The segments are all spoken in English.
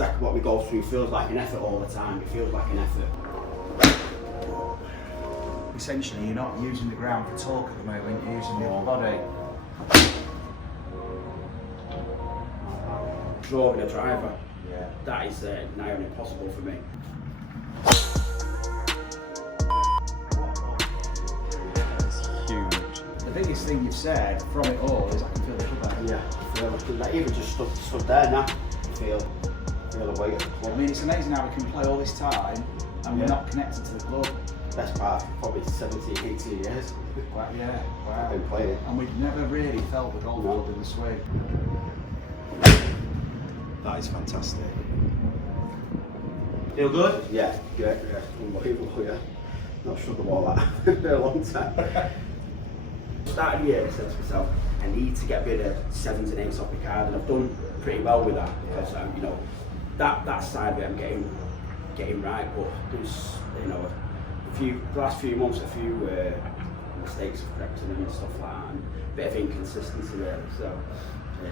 exactly what we go through. It feels like an effort all the time. It feels like an effort. Essentially, you're not using the ground for torque at the moment, you're using your body. Drawing a driver, Yeah. that is nigh on impossible for me. That's huge. The biggest thing you've said from it all is I can feel the club. Yeah, I feel like even just stood there now, I feel the weight of the club. I mean, it's amazing how we can play all this time and we're not connected to the club. Best part, probably 17, 18 years. Wow, yeah, wow. I've been playing. And we've never really felt the golf club in the swing. That is fantastic. Feel good? Yeah, yeah, unbelievable, yeah. Not struck the ball that for a long time. Started the year, I said to myself, I need to get rid of 7s and 8s off my card, and I've done pretty well with that because you know that side of it I'm getting right, but there's the last few months a few mistakes of correcting them and stuff like that, and a bit of inconsistency there. So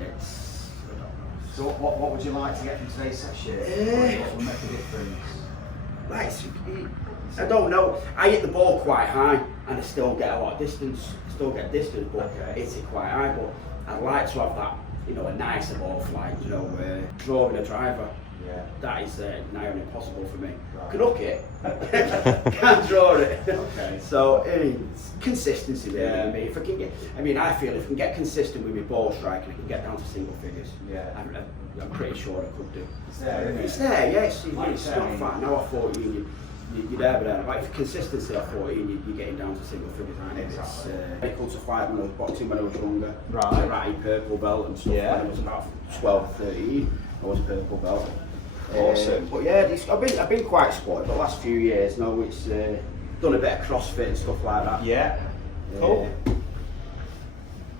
it's. So what would you like to get from today's session? What will make a difference? Like, I don't know. I hit the ball quite high and I still get a lot of distance. But hit it quite high. But I'd like to have that, a nicer ball flight, drawing a driver. Yeah. That is nigh on impossible for me. Right. I can hook it, can't draw it. Okay. So it's consistency really for me. If I can get, I feel if I can get consistent with my ball striking, I can get down to single figures. Yeah. I'm pretty sure I could do. It's there, isn't it? It's there, yeah. It's Like not far. Now at 14, you're there, but there. But if consistency at 14, you're getting down to single figures, aren't you? Exactly. It's difficult to fight when I was boxing when I was younger. Right. Karate, purple belt and stuff. Yeah. When I was about 12, 13, I was purple belt. Awesome. But yeah, I've been quite spoiled the last few years. No, it's done a bit of CrossFit and stuff like that. Yeah. Cool.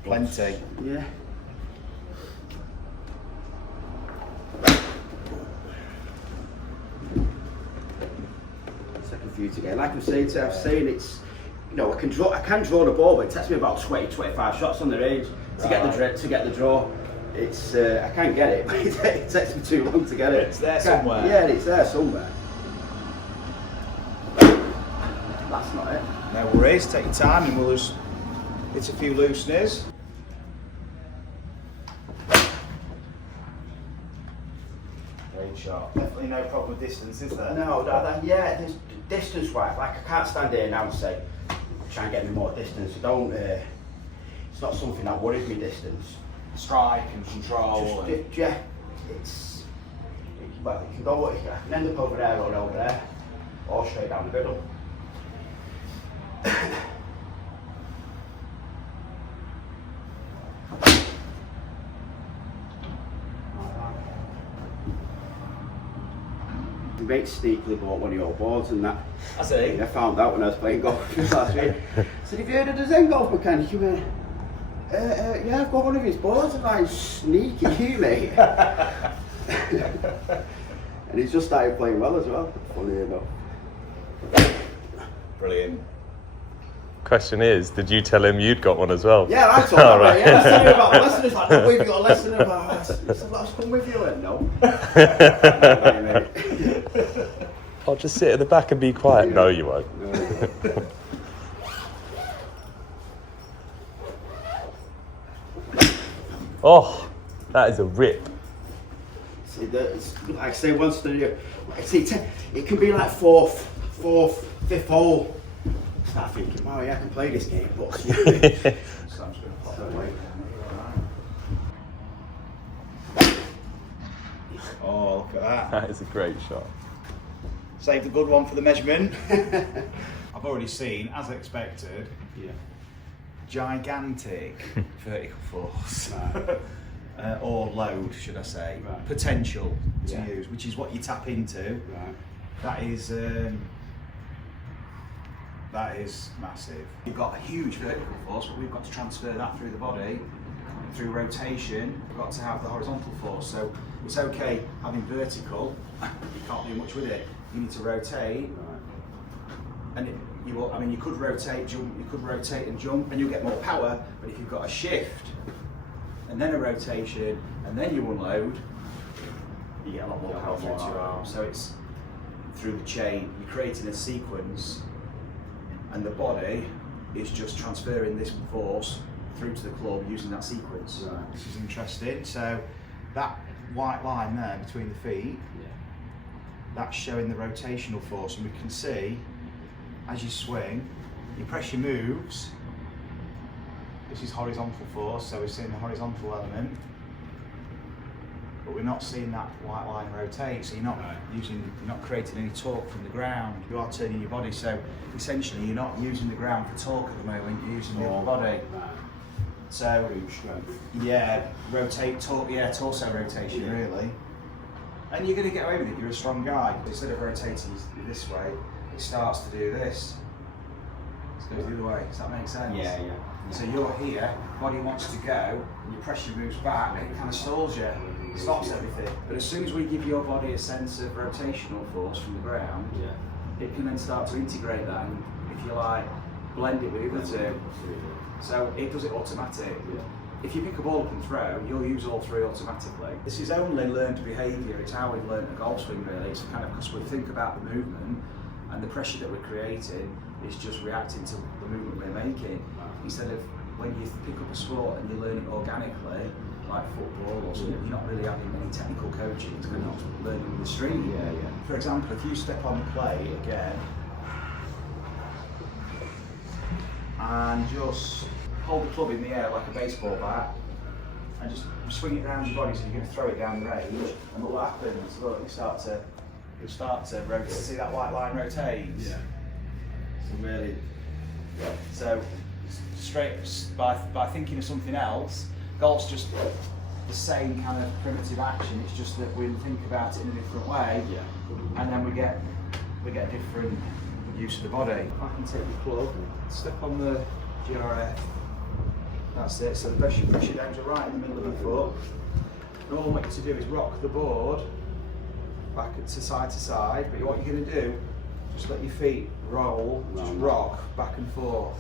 Plenty. Yeah. Second few to get. Like I'm saying, it's I can draw the ball, but it takes me about 20-25 shots on the range to get the draw. It's I can't get it, but it takes me too long to get it. It's there somewhere. Yeah, it's there somewhere. That's not it. No worries, take your time and we'll just hit a few looseners. Great shot. Definitely no problem with distance, is there? No, there's distance-wise, like I can't stand here now and say, try and get me more distance. It's not something that worries me, distance. Strike and control. It can go, it can end up over there or over there, or straight down the middle. My mate sneakily bought one of your boards and that. I see. I found out when I was playing golf last week. I said, have you heard of the Zen Golf Mechanic? You went, yeah, I've got one of his boards. I'm like, sneaky you, mate. And he's just started playing well as well, funny enough. Brilliant. Question is, did you tell him you'd got one as well? Yeah, I told him, right. Yeah, I said about the lesson. He's like, no, we've got a lesson about this. He said, let's come with you. And no. I'll just sit at the back and be quiet. No, you won't. Oh, that is a rip. See, it's, like I say, once it can be like fourth, fifth hole. I start thinking, wow, yeah, I can play this game, but Oh, look at that. That is a great shot. Saved a good one for the measurement. I've already seen, as expected, gigantic vertical force. Right. Or load, should I say. Right. Potential to use, which is what you tap into. Right. That is massive. You've got a huge vertical force, but we've got to transfer that through the body. Through rotation, we've got to have the horizontal force. So it's okay having vertical, you can't do much with it. You need to rotate, and you could rotate, jump, you could rotate and jump, and you'll get more power. But if you've got a shift, and then a rotation, and then you unload, you get a lot more power through to your arms. So it's through the chain, you're creating a sequence, and the body is just transferring this force through to the club using that sequence. Right. This is interesting. So that white line there between the feet, that's showing the rotational force, and we can see as you swing, your pressure moves. This is horizontal force, so we're seeing the horizontal element, but we're not seeing that white line rotate, so you're not creating any torque from the ground. You are turning your body, so essentially you're not using the ground for torque at the moment, you're using the upper body. So yeah, rotate, torque, yeah, torso rotation really. And you're going to get away with it, you're a strong guy. Instead of rotating this way, it starts to do this. It goes the other way, does that make sense? Yeah. So you're here, body wants to go, and your pressure moves back, and it kind of stalls you, stops everything. But as soon as we give your body a sense of rotational force from the ground, it can then start to integrate that and, if you like, blend it with the other two. So it does it automatic. If you pick a ball up and throw, you'll use all three automatically. This is only learned behaviour, it's how we've learned the golf swing really. It's kind of because we think about the movement and the pressure that we're creating is just reacting to the movement we're making. Instead of when you pick up a sport and you learn it organically, like football or something, you're not really having any technical coaching, it's kind of learning in the street. For example, if you step on the plate again, and just hold the club in the air like a baseball bat and just swing it around your body, so you're going to throw it down the range, and look what happens. Look, you start to rotate. See that white line rotates? So really, so straight by thinking of something else, golf's just the same kind of primitive action, it's just that we think about it in a different way, and then we get different use of the body. If I can take the club, step on the GRF, that's it, so the pressure downs are right in the middle of the foot. And all I want you to do is rock the board back to side, but what you're going to do, just let your feet roll, just rock back and forth.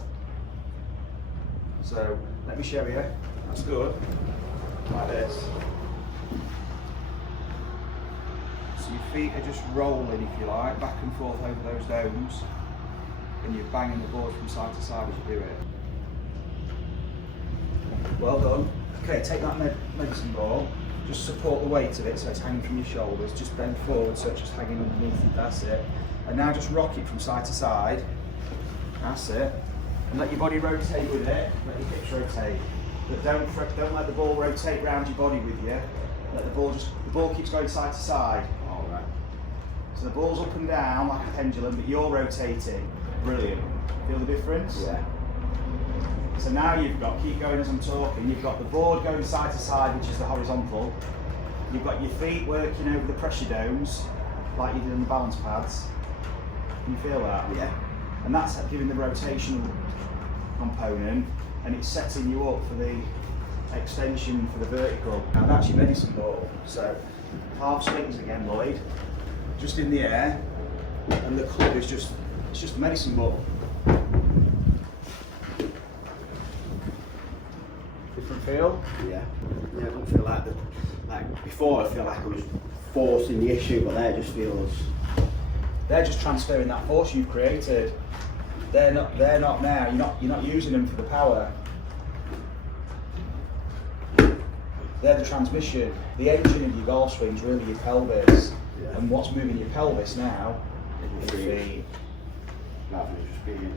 So let me show you, that's good, like this. So your feet are just rolling, if you like, back and forth over those domes, and you're banging the board from side to side as you do it. Well done. Okay, take that medicine ball, just support the weight of it so it's hanging from your shoulders, just bend forward so it's just hanging underneath it, that's it. And now just rock it from side to side, that's it. And let your body rotate with it, let your hips rotate. But don't let the ball rotate round your body with you. Let the ball keeps going side to side. alright. So the ball's up and down like a pendulum, but you're rotating. Brilliant. Feel the difference? Yeah. So now you've got, keep going as I'm talking, you've got the board going side to side, which is the horizontal. You've got your feet working over the pressure domes, like you did on the balance pads. Can you feel that? Yeah. And that's giving the rotational component, and it's setting you up for the extension for the vertical. Now that's your medicine ball. So half swings again, Lloyd. Just in the air, and the club is just, it's just a medicine ball. Different feel? Yeah, I don't feel like before. I feel like I was forcing the issue, but there just feels. They're just transferring that force you've created. They're not now. You're not using them for the power. They're the transmission. The engine of your golf swing is really your pelvis, and what's moving your pelvis now is your feet. Rather than just being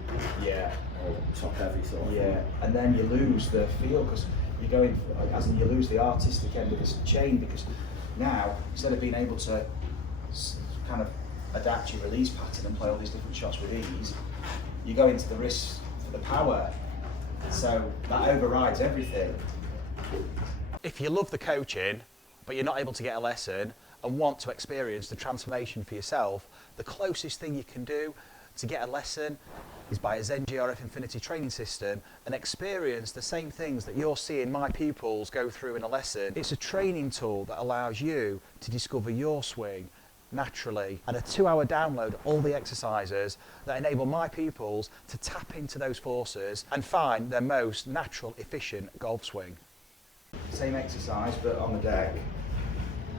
top heavy sort of thing. And then you lose the feel because you're going, as in you lose the artistic end of this chain, because now instead of being able to kind of adapt your release pattern and play all these different shots with ease, you go into the wrist for the power. So that overrides everything. If you love the coaching, but you're not able to get a lesson and want to experience the transformation for yourself, the closest thing you can do to get a lesson is buy a Zen GRF Infinity training system and experience the same things that you're seeing my pupils go through in a lesson. It's a training tool that allows you to discover your swing naturally, and a 2-hour download of all the exercises that enable my pupils to tap into those forces and find their most natural, efficient golf swing. Same exercise but on the deck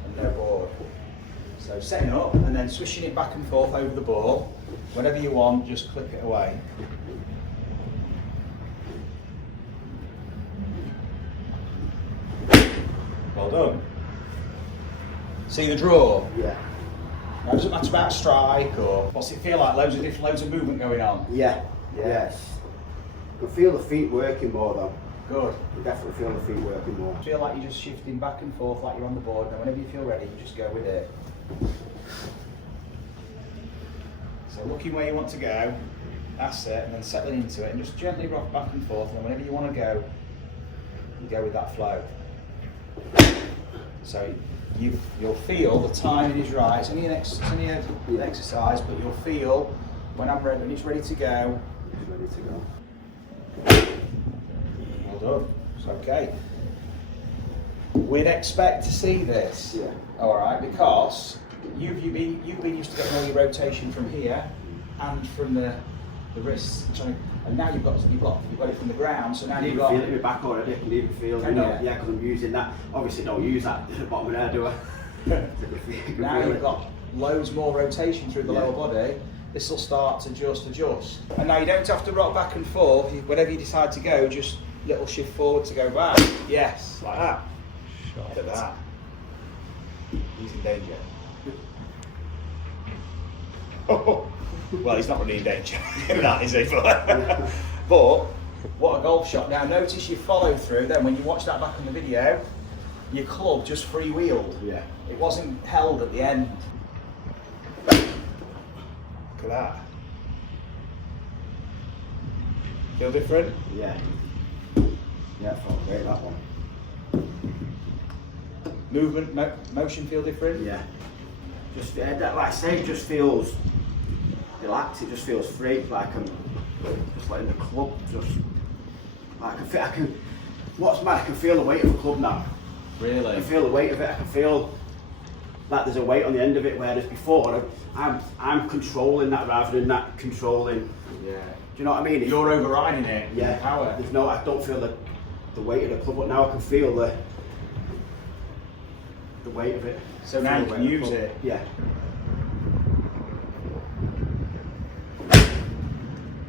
and no board. So setting up and then swishing it back and forth over the ball. Whenever you want, just clip it away. Well done. See the draw? Yeah. Now, it doesn't matter about strike or what's it feel like? Loads of movement going on. Yeah. Yes. You can feel the feet working more though. Good. You definitely feel the feet working more. Feel like you're just shifting back and forth like you're on the board. Now, whenever you feel ready, you just go with it. So looking where you want to go, that's it, and then settling into it, and just gently rock back and forth. And then whenever you want to go, you go with that flow. So you'll feel the timing is right. It's only an exercise, but you'll feel when I'm ready, when it's ready to go. It's ready to go. Well done. It's okay. We'd expect to see this. Yeah. All right, because you've been used to getting all your rotation from here and from the wrists, and now you've got it from the ground. So now you've got. I can feel it in my back already. I can even feel it. Yeah, because I'm using that. Obviously, don't use that at the bottom of there, do I? Now you've got loads more rotation through the lower body. This will start to just adjust. And now you don't have to rock back and forth. Whenever you decide to go, just little shift forward to go back. Yes, like that. Look at that. He's in danger. Well, he's not really in danger. That is it. But what a golf shot. Now notice you follow through. Then when you watch that back in the video, your club just freewheeled. Yeah. It wasn't held at the end. Look at that. Feel different? Yeah. Yeah, it felt great, that one. Movement, motion feel different? Yeah. Just, like I say, it just feels relaxed, it just feels free, like I'm just letting the club just, like I can, what's mad, I can feel the weight of the club now. Really? I can feel the weight of it, I can feel like there's a weight on the end of it, whereas before, I'm controlling that rather than that controlling. Yeah. Do you know what I mean? You're overriding it. Yeah. Power. There's no, I don't feel the weight of the club, but now I can feel the weight of it. So now you can use it. Yeah.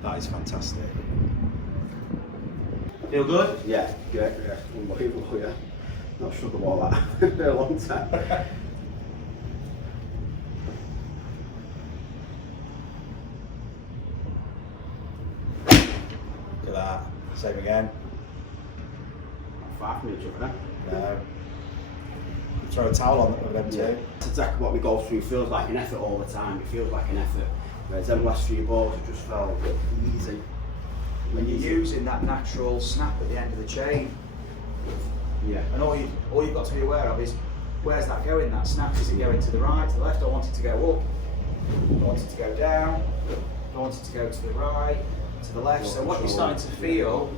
That is fantastic. Feel good? Yeah, great, yeah. Unbelievable, yeah. Not struck the ball that for a long time. Look at that. Same again. Not far from each other, No. Throw a towel on them too. Yeah. That's exactly what we go through. It feels like an effort all the time. It feels like an effort. Whereas them last few balls, it just felt easy. When you're using that natural snap at the end of the chain. Yeah. And all you've got to be aware of is where's that going, that snap? Is it going to the right, to the left? I want it to go up. I want it to go down. I want it to go to the right, to the left. So what you're starting to feel,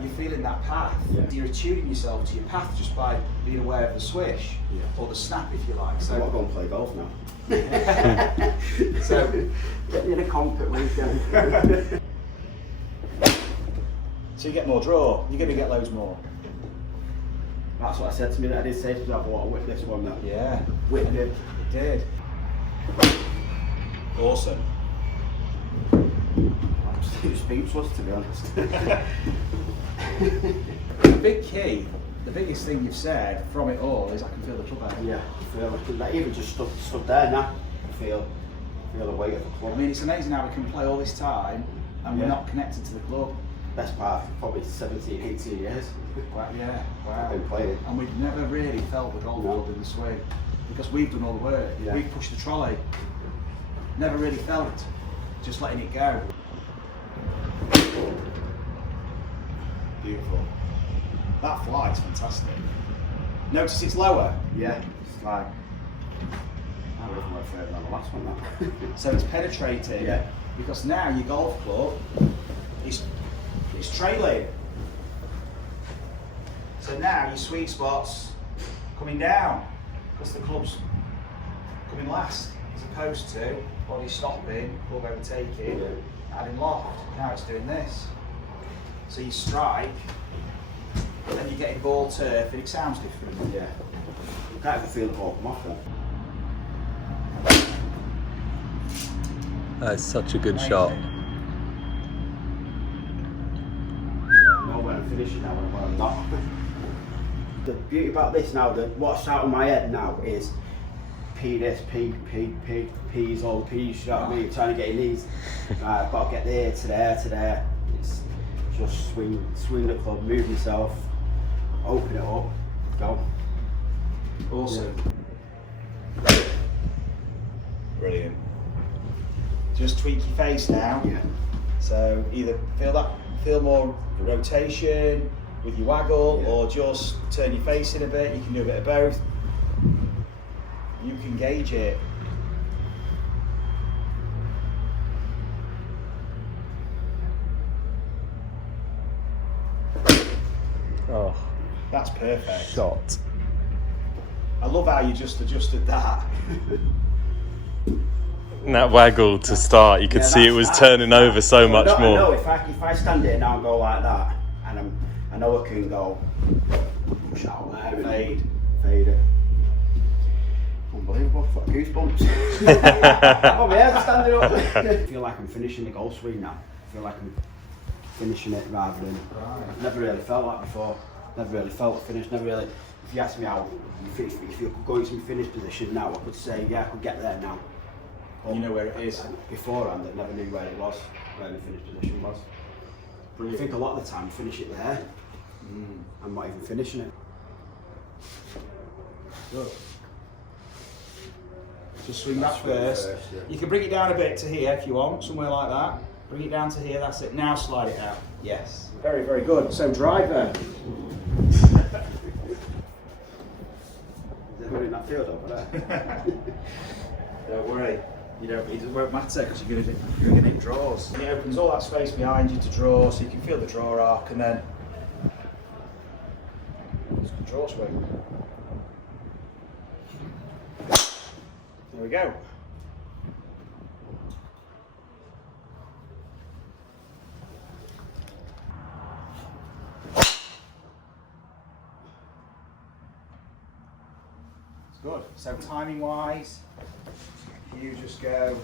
you're feeling that path. Yeah. You're attuning yourself to your path just by being aware of the swish, or the snap if you like. So I want to go and play golf now. So get me in a comp at weekend. So you get more draw, you're going to get loads more. That's what I said to me, that I did say to myself, I want to whip this one now. Yeah. Whipped it. It did. Awesome. I'm speechless, to be honest. The big key, the biggest thing you've said from it all is I can feel the club head. Yeah, I feel it. Like, even just stood there now, I feel the weight of the club. I mean, it's amazing how we can play all this time and we're not connected to the club. Best part, probably 17, 18 years. Wow, yeah, wow. I've been playing. And we've never really felt the golf club in the swing because we've done all the work. Yeah. We've pushed the trolley. Never really felt just letting it go. Beautiful. That flight's fantastic. Notice it's lower. Yeah, it's like, I would have worked further than the last one now. So it's penetrating. Yeah. Because now your golf club is trailing. So now your sweet spot's coming down because the club's coming last as opposed to body stopping, club overtaking, adding loft. Now it's doing this. So you strike and then you're getting ball turf and it sounds different. Yeah. You can't even feel the ball come off then. That is such a good Amazing. shot. I know when I'm finishing now and when I'm not. The beauty about this now, what's out of my head now is P this, P's all P's, you know what I mean? Trying to get in these. I've got to get there to there to there. It's just swing the club, move myself, open it up, go. Awesome. Brilliant. Just tweak your face now. Yeah. So either feel more rotation with your waggle, or just turn your face in a bit. You can do a bit of both. You can gauge it. Oh, That's perfect. shot. I love how you just adjusted that. And that waggle to start, you could Yeah, see it was turning over so much I more. know if I stand here now and go like that, and I know I can go push out there and fade it. Unbelievable, I've got goosebumps. Oh my hair's standing up. I feel like I'm finishing the golf swing now. I feel like I'm finishing it rather than. I've never really felt like before. Never really felt finished. Never really. If you ask me how, if you could go into my finished position now, I could say yeah, I could get there now. You know where it is. Beforehand, I never knew where it was, where the finished position was. I think a lot of the time, I finish it there. I'm not even finishing it. Good. Just swing that first. Yeah. You can bring it down a bit to here if you want, somewhere like that. Bring it down to here, that's it. Now slide it out. Yes. Very, very good. So driver. Is it good in that field over there? Don't worry. It won't matter because you're going to hit draws. And it opens all that space behind you to draw, so you can feel the draw arc, and then it's a draw swing. There we go. It's good. So timing wise, you just go.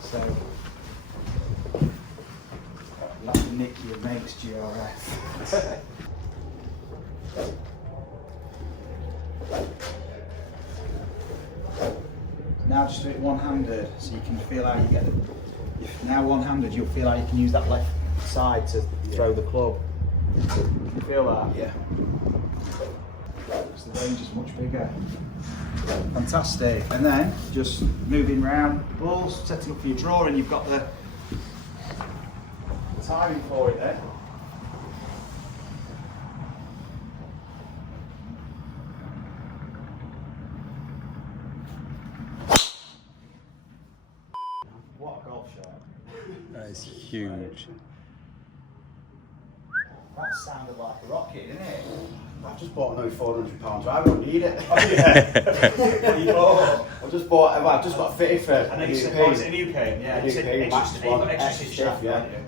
So let Nick your makes GRF. Now just do it one-handed, so you can feel how you get the. Now one-handed, you'll feel how you can use that left side to throw the club. Can you feel that? Yeah. Because the range is much bigger. Fantastic. And then just moving round the balls, setting up for your draw, and you've got the timing for it then. What a golf shot. That is huge. That sounded like a rocket, didn't it? I've just bought a new £400 driver, I don't need it. Oh yeah. What you bought? I've just got fitted for I know you said, oh, is it a new paint? Yeah, you said extra, you've got extra shaft, yeah. haven't you?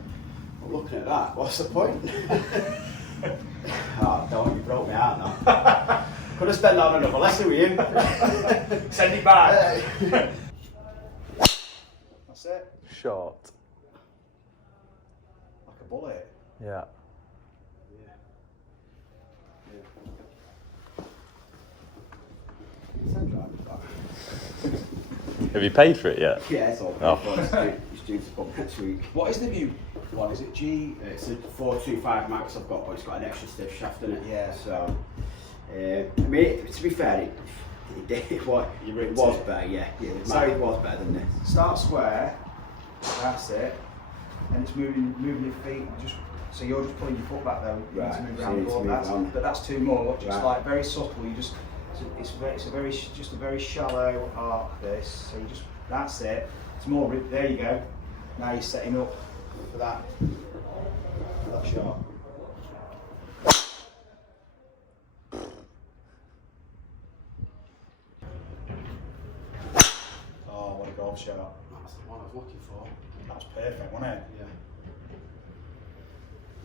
I'm looking at that, what's the point? Oh, don't, you broke me out now. Could have spent that on another lesson with you. Send it back. That's it. Shot. Like a bullet. Yeah. Have you paid for it yet? Yeah, it's all Oh. paid for. It's due to come next week. What is the new one? Is it G? It's a 425 max I've got, but it's got an extra stiff shaft in it. Yeah. So, I mean, to be fair, it was better, yeah. So- It was better than this. Start square. That's it. And it's moving your feet. Just so you're just pulling your foot back though. You Right, need to move so around you the need to ball. move around. But that's too much. It's Right. like very subtle. You just it's a very shallow arc. This. So you just that's it. It's more. There you go. Now you're setting up for that shot. Oh, what a golf shot. That's the one I was looking for. That was perfect, wasn't it?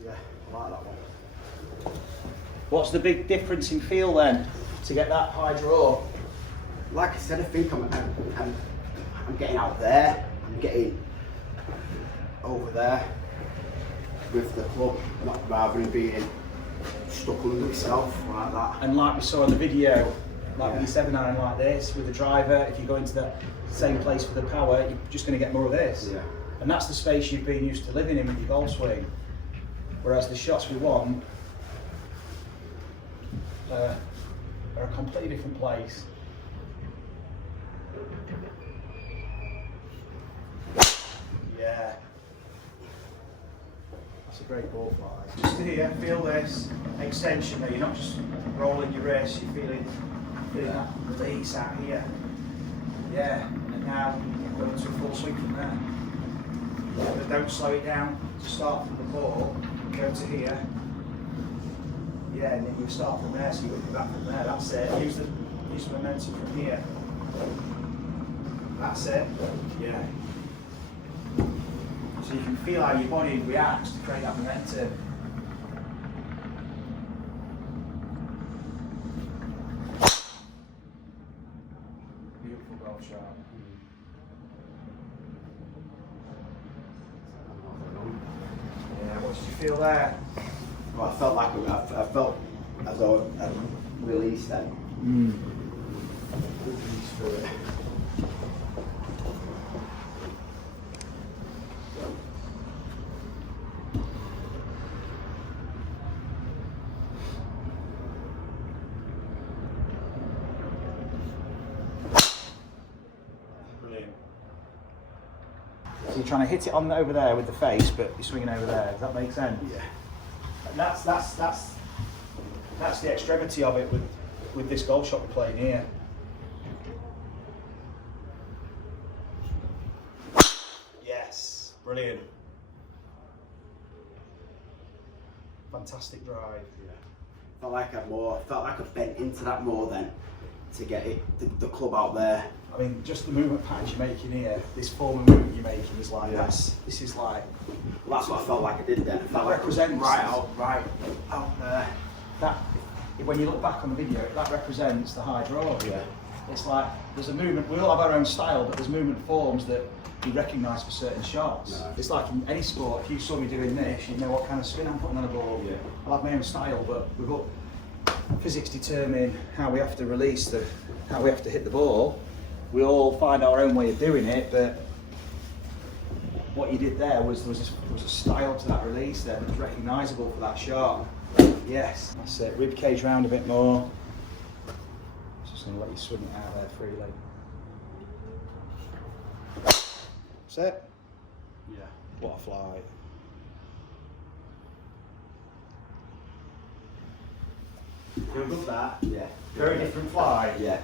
Yeah, I like that one. What's the big difference in feel then to get that high draw? Like I said, I think I'm getting out there, I'm getting over there with the club, not rather than being stuck under itself like that. And like we saw in the video, like with your 7 iron like this, with the driver, if you go into the same place with the power, you're just going to get more of this. Yeah. And that's the space you've been used to living in with your golf swing. Whereas the shots we want are a completely different place. Yeah. That's a great ball fly. Just here, feel this extension there. You're not just rolling your wrist, you're feeling that release out here. Yeah, and now go into a full swing from there. But don't slow it down to start from the ball, go to here. Yeah, and then you start from there, so you go back from there. That's it. Use the momentum from here. That's it. Yeah. So you can feel how your body reacts to create that momentum. Beautiful golf shot. Yeah, what did you feel there? Well, I felt like I felt as though I released then. Release through it. Brilliant. So you're trying to hit it on over there with the face, but you're swinging over there. Does that make sense? Yeah. And that's the extremity of it with this golf shot we're playing here. Yes, brilliant. Fantastic drive. Yeah. Felt like I've bent into that more then to get the club out there. I mean, just the movement patterns you're making here, this form of movement you're making is like, this is like... Well, that's what I felt like I did then. I felt like represents... right out there. That, when you look back on the video, that represents the high draw. Yeah. It's like, there's a movement, we all have our own style, but there's movement forms that we recognise for certain shots. No. It's like in any sport, if you saw me doing this, you'd know what kind of spin I'm putting on a ball. Yeah. I'll have my own style, but we've got physics determine how we have to release how we have to hit the ball. We all find our own way of doing it, but what you did there was a style to that release there that was recognisable for that shot. Yes, that's it. Rib cage round a bit more. Just going to let you swing it out there freely. That's it. Yeah. What a flight. Good with that. Yeah. Very different flight. Yeah.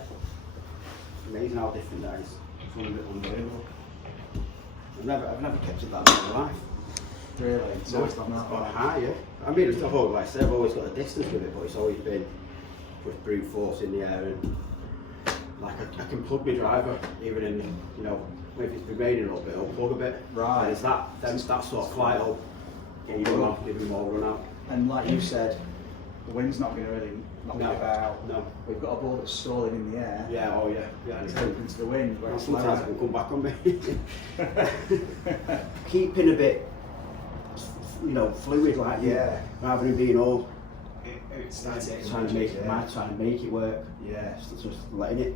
Amazing how different that is. It's unbelievable. I've never kept it that long in my life. Really? It's always done that quite way. high, yeah. I mean, like I said, I've always got a distance with it, but it's always been with brute force in the air, and like I can plug my driver even in, you know, if it's been raining a little bit, I'll plug a bit. Right. And it's that sort of flight will get you run off, give you more run out. And like you said, the wind's not going to really knock you about. No. We've got a ball that's stalling in the air. Yeah, oh yeah. Yeah, It's open to the wind. well, Whereas sometimes slower. it can come back on me. Keeping a bit, you know, fluid like rather than being all Static. trying to make it work. Yeah. Just letting it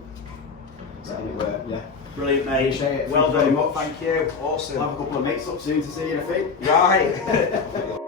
work. Yeah. Brilliant, mate. Appreciate it. Well Thank you very done. much. Thank you. Awesome. I'll have a couple of mates up soon to see you, I think. Right.